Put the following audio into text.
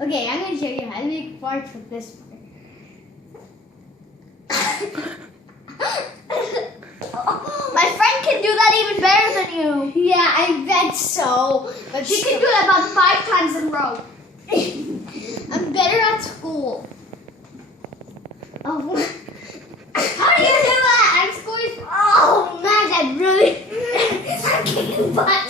Okay, I'm gonna show you how to make farts with this part. My friend can do that even better than you. Yeah, I bet so. But She can do that about 5 times in a row. I'm better at school. Oh, How do you do that? I'm scoring. Oh man, that really. I'm kicking butt.